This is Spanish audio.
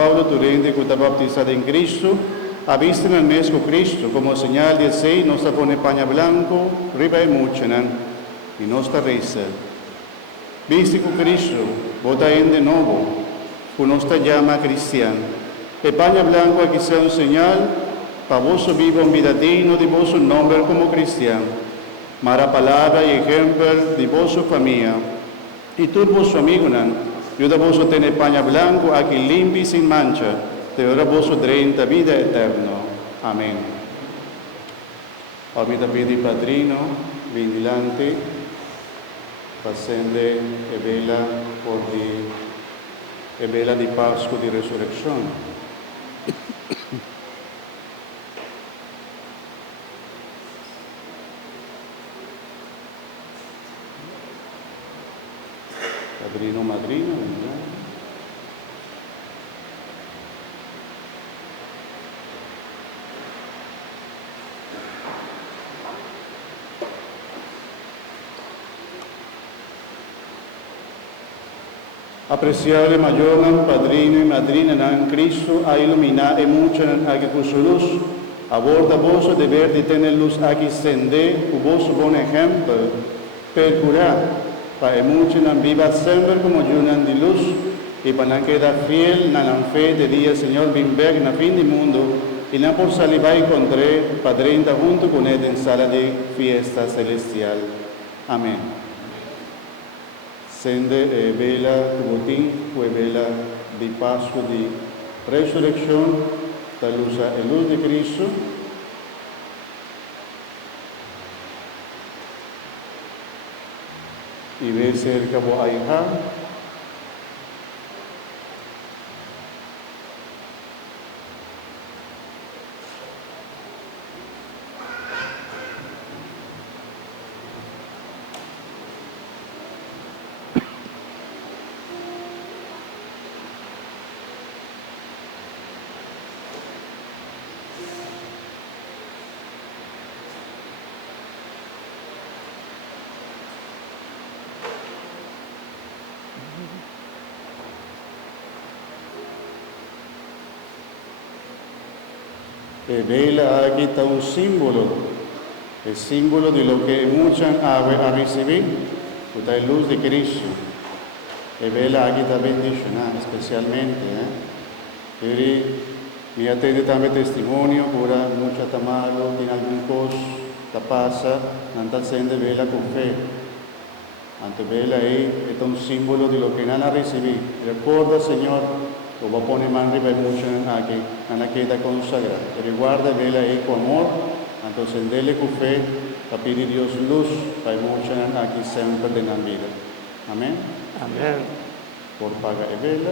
Pablo Turende, que está bautizado en Cristo, avisten al mes con Cristo, como señal de sí, nos pone paña blanco, riba y muchanan, y nos reza. Viste con Cristo, vota en de nuevo, con nuestra llama cristiana. El paña blanco aquí sea un señal, para vos vivo en vida digno de vos nombre como cristiano. Mara palabra y ejemplo de vos familia. Y tú vos amigo, ayuda vos a tener paña blanco aquí limpio y sin mancha, te ora vos 30 vida eterna. Amén. Ahorita pidi padrino, vigilante, pasende e vela por e vela di Pasqua di Resurrezione. Padrino, madrina, apreciable mayor, padrino y madrina en Cristo, a iluminar y mucho aquí con su luz. Aborda vos deber de tener luz aquí sende, vos buen ejemplo, per curar, para mucho viva siempre como yunan de luz, y para quedar fiel en la fe de día, Señor, bimber en el fin del mundo, y no por salir a encontré padrina junto con él en sala de fiesta celestial. Amén. Sende e vela botín, fue vela de Pascua de Resurrección, la luz de Cristo. Y ve cerca vos ahí. Vela aquí está un símbolo, el símbolo de lo que muchos a recibir, está la luz de Cristo. Vela aquí está bendición, especialmente. Y atende también testimonio, cura mucho tamalo, tiene algún cosa, la pasa, anda sende vela con fe. Ante vela ahí está un símbolo de lo que van a recibir. Recuerda, Señor, lo va a poner más arriba mucho aquí, en la queda consagrada. Pero guarda, vela ahí con amor, entonces dele con fe, para pedir Dios luz, para mucho aquí siempre de la vida. Amén. Amén. Por paga e vela.